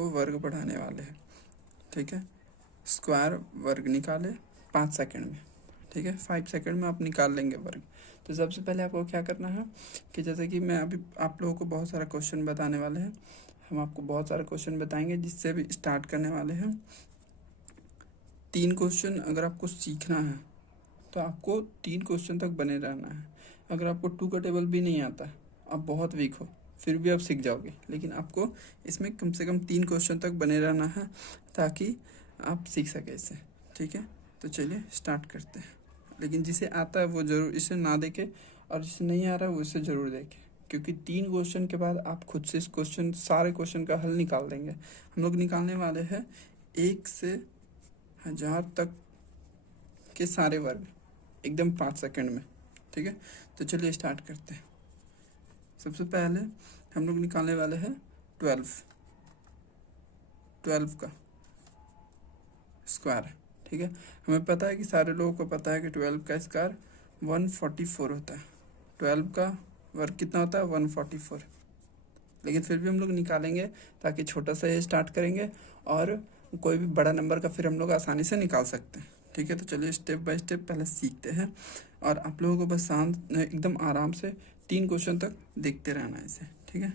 को वर्ग बढ़ाने वाले हैं। ठीक है, स्क्वायर वर्ग निकाले 5 सेकंड में। ठीक है, 5 सेकंड में आप निकाल लेंगे वर्ग। तो सबसे पहले आपको क्या करना है कि जैसे कि मैं अभी आप लोगों को बहुत सारा क्वेश्चन बताने वाले हैं, हम आपको बहुत सारे क्वेश्चन बताएंगे जिससे भी स्टार्ट करने वाले हैं। 3 क्वेश्चन अगर आपको सीखना है तो आपको 3 क्वेश्चन तक बने रहना है। अगर आपको 2 का टेबल भी नहीं आता, आप बहुत वीक हो, फिर भी आप सीख जाओगे, लेकिन आपको इसमें कम से कम 3 क्वेश्चन तक बने रहना है ताकि आप सीख सकें इससे। ठीक है, तो चलिए स्टार्ट करते हैं। लेकिन जिसे आता है वो ज़रूर इसे ना देखे, और जिसे नहीं आ रहा है वो इसे ज़रूर देखे, क्योंकि 3 क्वेश्चन के बाद आप खुद से इस क्वेश्चन सारे क्वेश्चन का हल निकाल देंगे। हम लोग निकालने वाले हैं 1 से 1000 तक के सारे वर्ग एकदम 5 सेकंड में। ठीक है, तो चलिए स्टार्ट करते हैं। सबसे पहले हम लोग निकालने वाले हैं 12 का स्क्वायर। ठीक है, हमें पता है कि सारे लोगों को पता है कि 12 का स्क्वायर 144 होता है। 12 का वर्ग कितना होता है? 144। लेकिन फिर भी हम लोग निकालेंगे ताकि छोटा सा ये स्टार्ट करेंगे और कोई भी बड़ा नंबर का फिर हम लोग आसानी से निकाल सकते हैं। ठीक है, तो चलिए स्टेप बाय स्टेप पहले सीखते हैं, और आप लोगों को बस शांत एकदम आराम से 3 क्वेश्चन तक देखते रहना है इसे। ठीक है,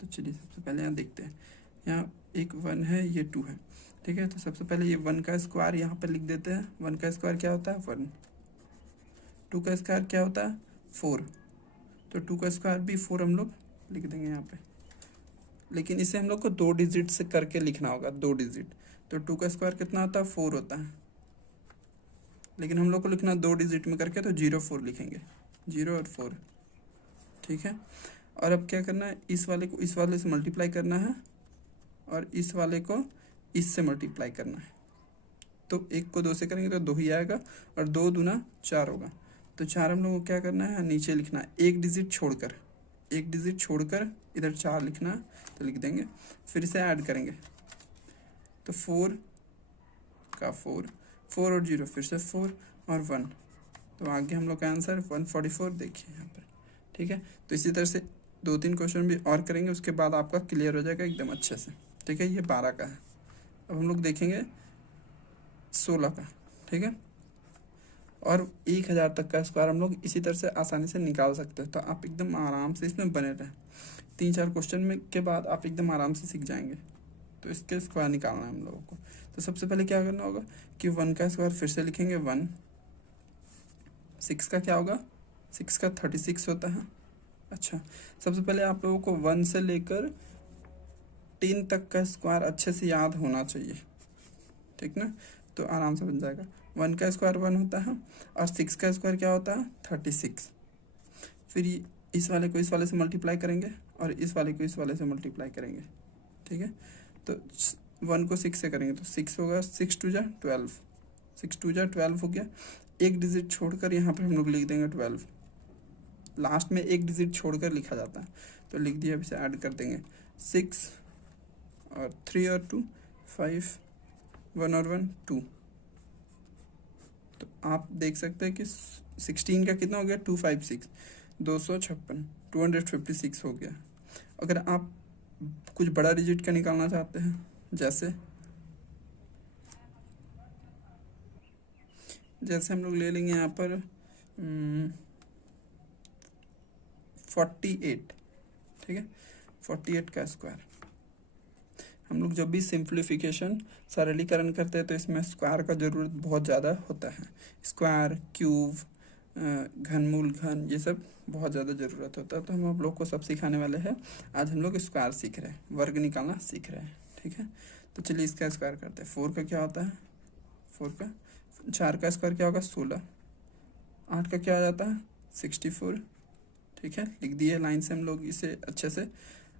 तो चलिए सबसे पहले यहाँ देखते हैं। यहाँ एक 1 है, ये 2 है। ठीक है, तो सबसे पहले ये 1 का स्क्वायर यहाँ पर लिख देते हैं। 1 का स्क्वायर क्या होता है? 1। 2 का स्क्वायर क्या होता है? 4। तो 2 का स्क्वायर भी 4 हम लोग लिख देंगे यहाँ पे। लेकिन इसे हम लोग को 2 डिजिट से करके लिखना होगा, 2 डिजिट। तो 2 का स्क्वायर कितना होता है? 4 होता है। लेकिन हम लोग को लिखना 2 डिजिट में करके, तो 0 4 लिखेंगे, 0 और 4। ठीक है, और अब क्या करना है, इस वाले को इस वाले से मल्टीप्लाई करना है, और इस वाले को इससे मल्टीप्लाई करना है। तो 1 को 2 से करेंगे तो 2 ही आएगा, और 2 दूना 4 होगा। तो 4 हम लोग को क्या करना है? नीचे लिखना है, एक डिजिट छोड़कर इधर 4 लिखना है, तो लिख देंगे। फिर इसे ऐड करेंगे, तो 4 का 4 और 0 फिर से 4 और 1, तो आगे हम लोग का आंसर 144 देखिए यहाँ पर। ठीक है, तो इसी तरह से 2-3 क्वेश्चन भी और करेंगे, उसके बाद आपका क्लियर हो जाएगा एकदम अच्छे से। ठीक है, ये 12 का है। अब हम लोग देखेंगे 16 का। ठीक है, और 1000 तक का स्क्वायर हम लोग इसी तरह से आसानी से निकाल सकते हैं। तो आप एकदम आराम से इसमें बने रहें, 3-4 क्वेश्चन में के बाद आप एकदम आराम से सीख जाएंगे। तो इसके स्क्वायर निकालना है हम लोगों को। तो सबसे पहले क्या करना होगा कि 1 का स्क्वायर फिर से लिखेंगे 1। 6 का क्या होगा? 6 का 36 होता है। अच्छा, सबसे पहले आप लोगों को 1 से लेकर 10 तक का स्क्वायर अच्छे से याद होना चाहिए। ठीक ना, तो आराम से बन जाएगा। 1 का स्क्वायर 1 होता है, और 6 का स्क्वायर क्या होता है? 36। फिर इस वाले को इस वाले से मल्टीप्लाई करेंगे, और इस वाले को इस वाले से मल्टीप्लाई करेंगे। ठीक है, तो 1 को 6 से करेंगे तो 6 होगा, 6 2 जा 12, 6 2 जा 12 हो गया। एक डिजिट छोड़कर यहाँ पर हम लोग लिख देंगे 12। लास्ट में एक डिजिट छोड़कर लिखा जाता है, तो लिख दिया। अब इसे ऐड कर देंगे, 6 और 3 और 2 5, 1 और 1 2। तो आप देख सकते हैं कि 16 का कितना हो गया? 256, 256, 256 हो गया। अगर आप कुछ बड़ा डिजिट का निकालना चाहते हैं, जैसे हम लोग ले लेंगे यहाँ पर 48। ठीक है, 48 का स्क्वायर। हम लोग जब भी सिंप्लीफिकेशन सरलीकरण करते हैं तो इसमें स्क्वायर का ज़रूरत बहुत ज़्यादा होता है। स्क्वायर, क्यूब, घनमूल, घन, ये सब बहुत ज़्यादा ज़रूरत होता है। तो हम आप लोग को सब सिखाने वाले हैं। आज हम लोग स्क्वायर सीख रहे हैं, वर्ग निकालना सीख रहे हैं। ठीक है, तो चलिए इसका स्क्वायर करते हैं। 4 का क्या होता है? 4 का स्क्वायर क्या होगा? 16। 8 का क्या आ जाता है? 64। ठीक है, लिख दिए लाइन से हम लोग इसे अच्छे से।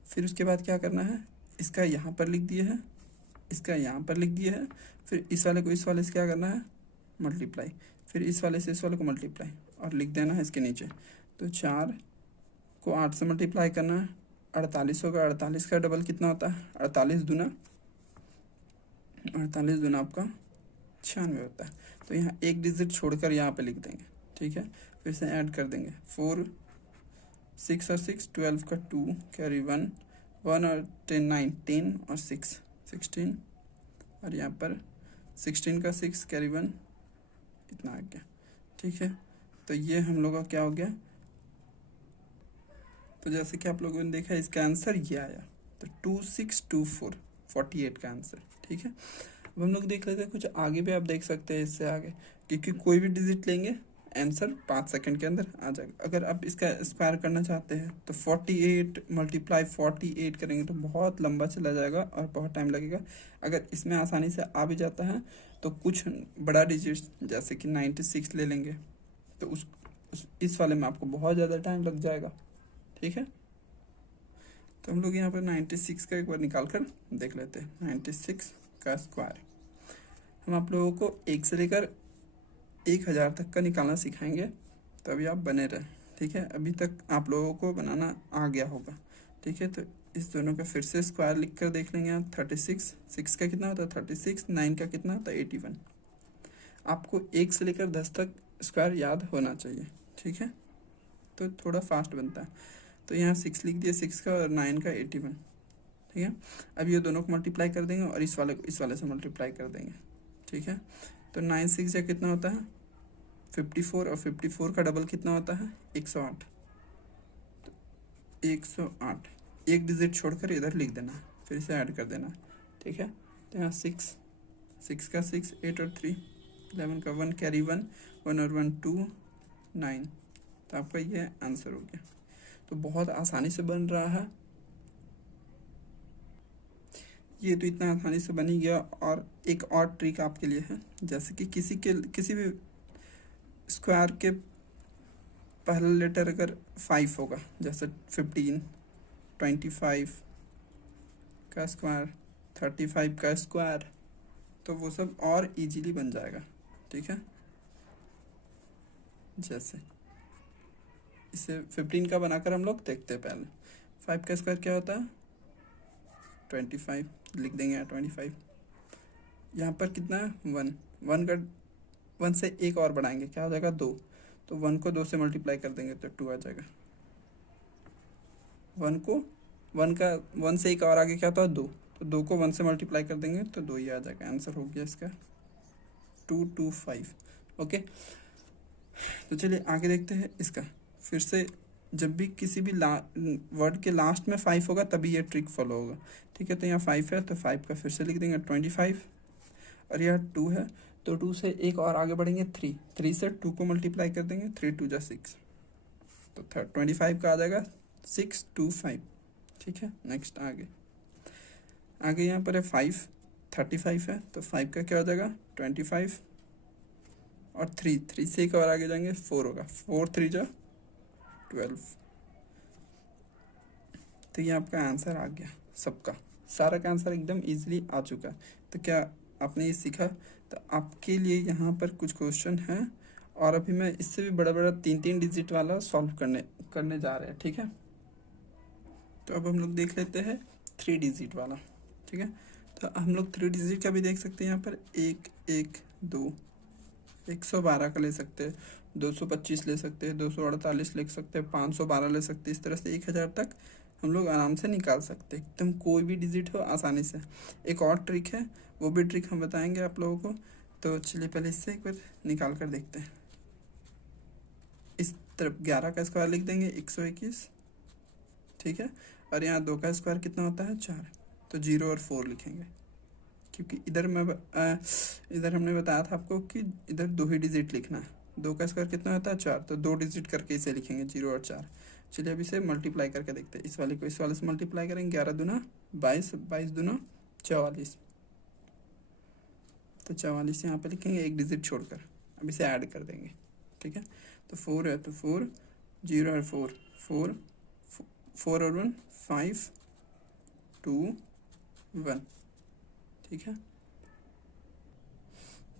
फिर उसके बाद क्या करना है, इसका यहाँ पर लिख दिए है, इसका यहाँ पर लिख दिया है। फिर इस वाले को इस वाले से क्या करना है? मल्टीप्लाई। फिर इस वाले से इस वाले को मल्टीप्लाई, और लिख देना है इसके नीचे। तो 4 को 8 से मल्टीप्लाई करना है, 48 होगा। 48 का डबल कितना होता है? 48 दूना आपका 96 होता है। तो यहाँ एक डिजिट छोड़कर यहाँ पे लिख देंगे। ठीक है, फिर से ऐड कर देंगे, 4 6 और 6 12 का 2 कैरी 1 और 10 9 10 और 6 16 और यहाँ पर 16 का 6 कैरी 1 इतना आ गया। ठीक है, तो ये हम लोग का क्या हो गया। तो जैसे कि आप लोगों ने देखा इसका आंसर ये आया, तो 2624 48 का आंसर। ठीक है, अब हम लोग देख लेते हैं कुछ आगे भी, आप देख सकते हैं इससे आगे, क्योंकि कोई भी डिजिट लेंगे आंसर 5 सेकंड के अंदर आ जाएगा। अगर आप इसका स्क्वायर करना चाहते हैं तो 48 मल्टीप्लाई 48 करेंगे तो बहुत लंबा चला जाएगा और बहुत टाइम लगेगा। अगर इसमें आसानी से आ भी जाता है तो कुछ बड़ा डिजिट जैसे कि 96 ले लेंगे तो इस वाले में आपको बहुत ज़्यादा टाइम लग जाएगा। ठीक है, तो हम लोग यहाँ पर 96 का एक बार निकाल कर देख लेते हैं। 96 का स्क्वायर हम आप लोगों को 1 से लेकर 1000 तक का निकालना सिखाएंगे, तो अभी आप बने रहें। ठीक है, अभी तक आप लोगों को बनाना आ गया होगा। ठीक है, तो इस दोनों का फिर से स्क्वायर लिख कर देख लेंगे आप। 36 6 का कितना होता है 36, 9 का कितना होता है 81। आपको 1 से लेकर 10 तक स्क्वायर याद होना चाहिए। ठीक है, तो थोड़ा फास्ट बनता है। तो यहाँ 6 लिख दिया 6 का और 9 का 81। ठीक है, अब ये दोनों को मल्टीप्लाई कर देंगे और इस वाले को इस वाले से मल्टीप्लाई कर देंगे। ठीक है, तो 9 6 कितना होता है 54 और 54 का डबल कितना होता है 108। तो 108 एक डिजिट छोड़कर इधर लिख देना, फिर से ऐड कर देना। ठीक है, तो यहाँ 6 का 6 8 और 3 11 का 1 कैरी 1 1 और 1 2 9। तो आपका ये आंसर हो गया। तो बहुत आसानी से बन रहा है ये, तो इतना आसानी से बन ही गया। और एक और ट्रिक आपके लिए है, जैसे कि किसी भी स्क्वायर के पहला लेटर अगर 5 होगा, जैसे 15 25 का स्क्वायर 35 का स्क्वायर, तो वो सब और इजीली बन जाएगा। ठीक है, जैसे इसे 15 का बनाकर हम लोग देखते हैं। पहले 5 का स्क्वायर क्या होता है 25, लिख देंगे 25। यहाँ पर कितना है 1 का 1 से एक और बढ़ाएंगे, क्या हो जाएगा 2। तो 1 को 2 से मल्टीप्लाई कर देंगे तो 2 आ जाएगा। 1 से एक और आगे क्या होता है 2, तो 2 को 1 से मल्टीप्लाई कर देंगे तो 2 ही आ जाएगा। आंसर हो गया इसका 225। ओके, तो चलिए आगे देखते हैं इसका। फिर से जब भी किसी भी वर्ड के लास्ट में 5 होगा तभी ये ट्रिक फॉलो होगा। ठीक है, तो यहाँ 5 है तो 5 का फिर से लिख देंगे 25 और यहाँ 2 है तो 2 से एक और आगे बढ़ेंगे 3 से 2 को मल्टीप्लाई कर देंगे 3 2 जा 6, तो 25 का आ जाएगा 625। ठीक है, नेक्स्ट आगे यहाँ पर है 35 है तो 5 का क्या हो जाएगा 25 और 3 से एक और आगे जाएंगे 4 होगा, 4 3 जा 12। तो ये आपका आंसर आ गया। सबका सारा का आंसर एकदम इजीली आ चुका। तो क्या आपने ये सीखा? तो आपके लिए यहाँ पर कुछ क्वेश्चन है और अभी मैं इससे भी बड़ा 3 डिजिट वाला सॉल्व करने जा रहे हैं। ठीक है, तो अब हम लोग देख लेते हैं 3 डिजिट वाला। ठीक है, तो हम लोग 3 डिजिट का भी देख सकते हैं। यहाँ पर 1 1 2 112 का ले सकते हैं, 225 ले सकते हैं, 248 ले सकते हैं, 512 ले सकते हैं। इस तरह से 1000 तक हम लोग आराम से निकाल सकते हैं, एकदम कोई भी डिजिट हो आसानी से। एक और ट्रिक है, वो भी ट्रिक हम बताएंगे आप लोगों को। तो चलिए पहले इससे एक बार निकाल कर देखते हैं। इस तरफ 11 का स्क्वायर लिख देंगे 121। ठीक है, और यहाँ 2 का स्क्वायर कितना होता है 4, तो 0 और 4 लिखेंगे, क्योंकि इधर हमने बताया था आपको कि इधर 2 ही डिजिट लिखना है। 2 का स्क्वायर कितना होता है 4, तो 2 डिजिट करके इसे लिखेंगे 0 और 4। चलिए अब इसे मल्टीप्लाई करके देखते हैं। इस वाले को इस वाले से मल्टीप्लाई करेंगे, 11 दूना 22, 22 दूना 44, तो 44 यहाँ पे लिखेंगे एक डिजिट छोड़कर। अब इसे ऐड कर देंगे। ठीक है, तो 4 है तो 4, 0 और 4 और 1 5 2 1। ठीक है,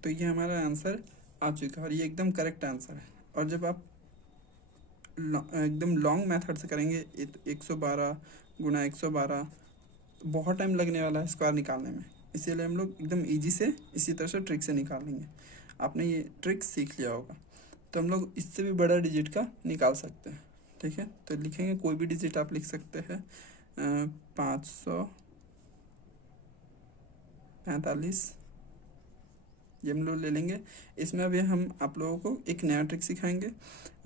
तो ये हमारा आंसर आ चुका है और ये एकदम करेक्ट आंसर है। और जब आप एकदम लॉन्ग मेथड से करेंगे 112 गुना 112, बहुत टाइम लगने वाला है स्क्वायर निकालने में, इसीलिए हम लोग एकदम इजी से इसी तरह से ट्रिक से निकाल लेंगे। आपने ये ट्रिक सीख लिया होगा, तो हम लोग इससे भी बड़ा डिजिट का निकाल सकते हैं। ठीक है, तो लिखेंगे कोई भी डिजिट आप लिख सकते हैं। 45 ये हम लोग ले लेंगे। इसमें अभी हम आप लोगों को एक नया ट्रिक सिखाएंगे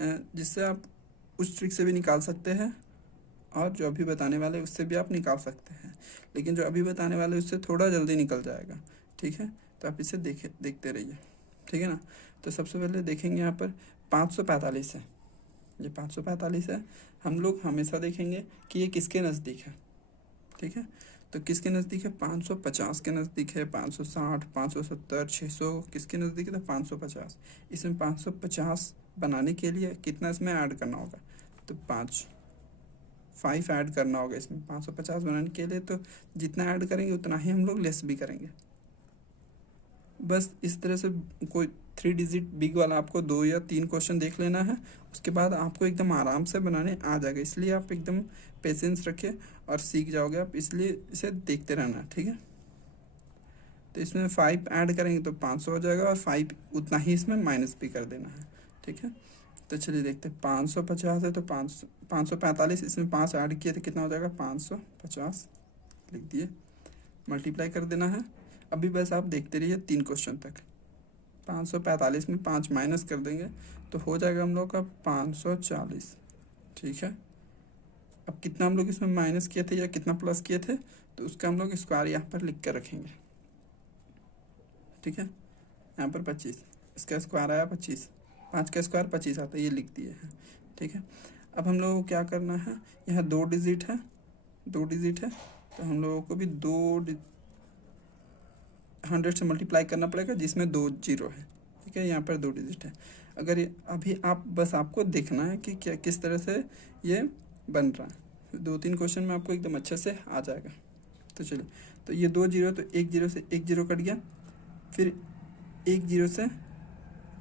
जिससे आप उस ट्रिक से भी निकाल सकते हैं और जो अभी बताने वाले उससे भी आप निकाल सकते हैं, लेकिन जो अभी बताने वाले उससे थोड़ा जल्दी निकल जाएगा। ठीक है, तो आप इसे देखते रहिए। ठीक है ना। तो सबसे पहले देखेंगे यहाँ पर 545 है, ये 545 है। हम लोग हमेशा देखेंगे कि ये किसके नज़दीक है। ठीक है, तो किसके नज़दीक है, 550 के नज़दीक है, 560, 570, 600 किसके नज़दीक है, तो 550। इसमें 550 बनाने के लिए कितना इसमें ऐड करना होगा, तो 5 ऐड करना होगा इसमें 550 बनाने के लिए। तो जितना ऐड करेंगे उतना ही हम लोग लेस भी करेंगे। बस इस तरह से कोई 3 डिजिट बिग वाला आपको 2 या 3 क्वेश्चन देख लेना है, उसके बाद आपको एकदम आराम से बनाने आ जाएगा। इसलिए आप एकदम पेशेंस रखिए और सीख जाओगे आप, इसलिए इसे देखते रहना। ठीक है, तो इसमें 5 ऐड करेंगे तो 500 हो जाएगा और 5 उतना ही इसमें माइनस भी कर देना है। ठीक है, तो चलिए देखते हैं। 550 है तो 545, इसमें 5 ऐड किए तो कितना हो जाएगा, 550 लिख दिए, मल्टीप्लाई कर देना है। अभी बस आप देखते रहिए 3 क्वेश्चन तक। 545 में 5 माइनस कर देंगे तो हो जाएगा हम लोग का 540। ठीक है, अब कितना हम लोग इसमें माइनस किए थे या कितना प्लस किए थे, तो उसका हम लोग स्क्वायर यहाँ पर लिख कर रखेंगे। ठीक है, यहाँ पर 25, इसका स्क्वायर आया 25, 5 का स्क्वायर 25 आता है, ये लिख दिए हैं। ठीक है, अब हम लोगों को क्या करना है, यहाँ 2 डिजिट है, 2 डिजिट है, तो हम लोगों को भी 100 से मल्टीप्लाई करना पड़ेगा जिसमें 2 जीरो है। ठीक है, यहाँ पर 2 डिजिट है। अगर ये अभी आप बस आपको देखना है कि क्या किस तरह से ये बन रहा है। 2-3 क्वेश्चन में आपको एकदम अच्छे से आ जाएगा। तो चलिए, तो ये 2 जीरो, तो 1 जीरो से 1 जीरो कट गया, फिर 1 जीरो से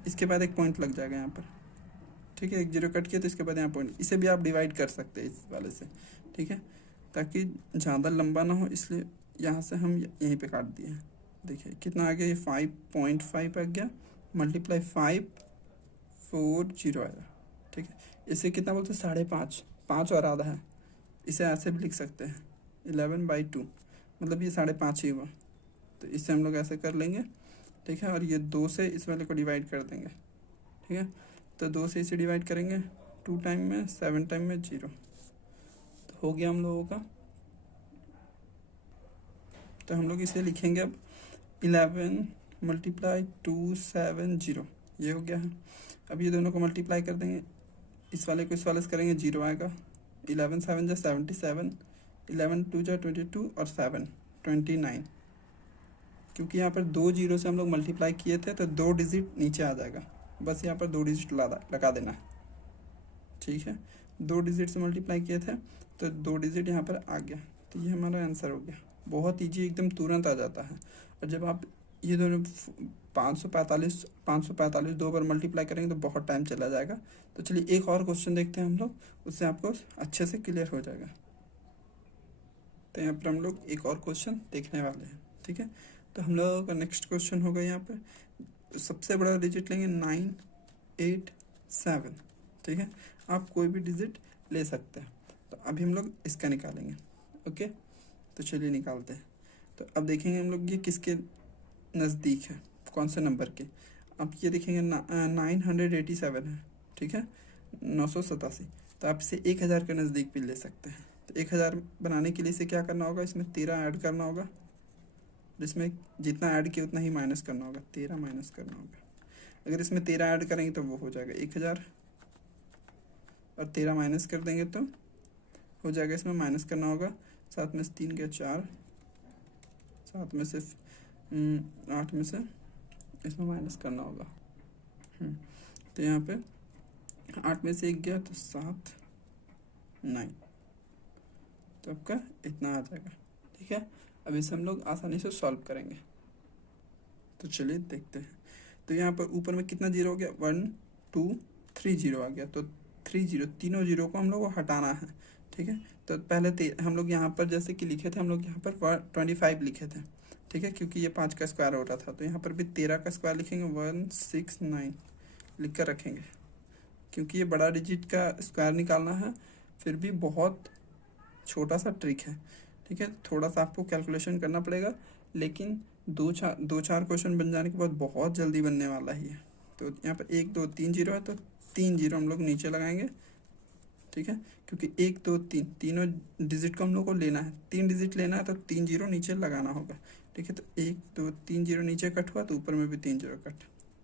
इसके बाद एक पॉइंट लग जाएगा यहाँ पर। ठीक है, 1 जीरो कट किया तो इसके बाद यहाँ पॉइंट, इसे भी आप डिवाइड कर सकते हैं इस वाले से। ठीक है, ताकि ज़्यादा लंबा ना हो, इसलिए यहाँ से हम यहीं पे काट दिए हैं। देखिए कितना आ गया, ये 5.5 आ गया, मल्टीप्लाई 540 आया। ठीक है, इसे कितना बोलते हैं, 5.5, 5 और आधा है। इसे ऐसे भी लिख सकते हैं 11/2, मतलब ये 5.5 ही हुआ। तो इससे हम लोग ऐसे कर लेंगे। ठीक है, और ये 2 से इस वाले को डिवाइड कर देंगे। ठीक है, तो 2 से इसे डिवाइड करेंगे, 2 टाइम में, 7 टाइम में 0, तो हो गया हम लोगों का। तो हम लोग इसे लिखेंगे अब 11 × 270, ये हो गया है। अब ये दोनों को मल्टीप्लाई कर देंगे, इस वाले को इस वाले से करेंगे, 0 आएगा। 11 7 × 77, 11 2 × 22 और 7 29। क्योंकि यहाँ पर 2 जीरो से हम लोग मल्टीप्लाई किए थे तो 2 डिजिट नीचे आ जाएगा, बस यहाँ पर 2 डिजिट लगा देना है। ठीक है, 2 डिजिट से मल्टीप्लाई किए थे तो 2 डिजिट यहाँ पर आ गया, तो ये हमारा आंसर हो गया। बहुत ईजी, एकदम तुरंत आ जाता है। और जब आप ये दोनों 545 2 बार मल्टीप्लाई करेंगे तो बहुत टाइम चला जाएगा। तो चलिए एक और क्वेश्चन देखते हैं हम लोग, उससे आपको अच्छे से क्लियर हो जाएगा। तो यहाँ पर हम लोग एक और क्वेश्चन देखने वाले हैं। ठीक है, तो हम लोगों का नेक्स्ट क्वेश्चन होगा यहाँ पर, सबसे बड़ा डिजिट लेंगे 987। ठीक है, आप कोई भी डिजिट ले सकते हैं। तो अभी हम लोग इसका निकालेंगे। ओके, तो चलिए निकालते हैं। तो अब देखेंगे हम लोग ये किसके नज़दीक है, कौन से नंबर के। अब ये देखेंगे 987 है। ठीक है, 987, तो आप इसे 1000 के नज़दीक भी ले सकते हैं। तो 1000 बनाने के लिए इसे क्या करना होगा, इसमें 13 ऐड करना होगा, जिसमें जितना ऐड किया उतना ही माइनस करना होगा, 13 माइनस करना होगा। अगर इसमें 13 ऐड करेंगे तो वो हो जाएगा 1000, और 13 माइनस कर देंगे तो हो जाएगा, इसमें माइनस करना होगा, 7 में से 3 गया 4, 7 में से 8 में से इसमें माइनस करना होगा। तो यहाँ पे 8 में से 1 गया तो 7, 9, तो आपका इतना आ जाएगा। ठीक है, अब इसे हम लोग आसानी से सॉल्व करेंगे। तो चलिए देखते हैं। तो यहाँ पर ऊपर में कितना जीरो हो गया, 1 2 3 जीरो आ गया। तो 3 जीरो, तीनों जीरो को हम लोग को हटाना है। ठीक है, तो पहले हम लोग यहाँ पर जैसे कि लिखे थे, हम लोग यहाँ पर 25 लिखे थे। ठीक है, क्योंकि ये 5 का स्क्वायर हो रहा था, तो यहाँ पर भी 13 का स्क्वायर लिखेंगे, 169 लिख कर रखेंगे, क्योंकि ये बड़ा डिजिट का स्क्वायर निकालना है। फिर भी बहुत छोटा सा ट्रिक है। ठीक है, थोड़ा सा आपको कैलकुलेशन करना पड़ेगा, लेकिन दो चार क्वेश्चन बन जाने के बाद बहुत जल्दी बनने वाला ही है। तो यहाँ पर 1 2 3 जीरो है, तो 3 जीरो हम लोग नीचे लगाएंगे, ठीक है, क्योंकि 1 2 3 तीनों डिजिट को हम लोग को लेना है, 3 डिजिट लेना है, तो 3 जीरो नीचे लगाना होगा, ठीक है। तो 1 2 3 जीरो नीचे कट हुआ, तो ऊपर में भी 3 जीरो कट,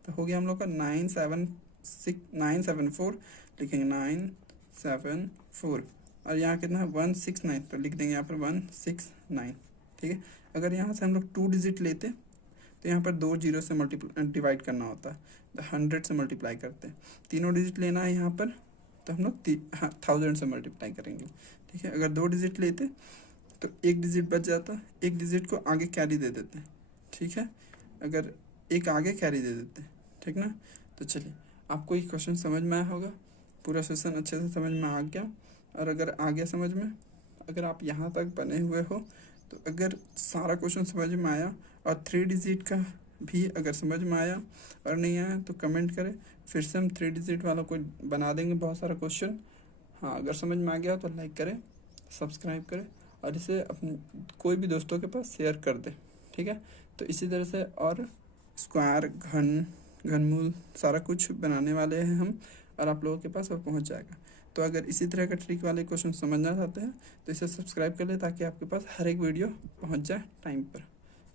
तो हो गया हम लोग का 974, लिखेंगे 974। और यहाँ कितना है 169, तो लिख देंगे यहाँ पर 169, ठीक है। अगर यहाँ से हम लोग 2 डिजिट लेते तो यहाँ पर 2 जीरो से डिवाइड करना होता है, 100 से मल्टीप्लाई करते हैं। तीनों डिजिट लेना है यहाँ पर, तो हम लोग 1000 से मल्टीप्लाई करेंगे, ठीक है। अगर 2 डिजिट लेते तो 1 डिजिट बच जाता, 1 डिजिट को आगे कैरी दे देते हैं, ठीक है, अगर एक आगे कैरी दे देते हैं, ठीक ना। तो चलिए, आपको ये क्वेश्चन समझ में आया होगा, पूरा सेशन अच्छे से समझ में आ गया। और अगर आ गया समझ में, अगर आप यहाँ तक बने हुए हो, तो अगर सारा क्वेश्चन समझ में आया और 3 डिजिट का भी अगर समझ में आया और नहीं आया तो कमेंट करें, फिर से हम 3 डिजिट वालों को बना देंगे बहुत सारा क्वेश्चन। हाँ, अगर समझ में आ गया तो लाइक करें, सब्सक्राइब करें और इसे अपने कोई भी दोस्तों के पास शेयर कर दें, ठीक है। तो इसी तरह से और स्क्वायर, घनमूल सारा कुछ बनाने वाले हैं हम, और आप लोगों के पास और पहुंच जाएगा। तो अगर इसी तरह का ट्रिक वाले क्वेश्चन समझना चाहते हैं तो इसे सब्सक्राइब कर लें, ताकि आपके पास हर एक वीडियो पहुंच जाए टाइम पर।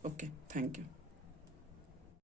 Okay, thank you.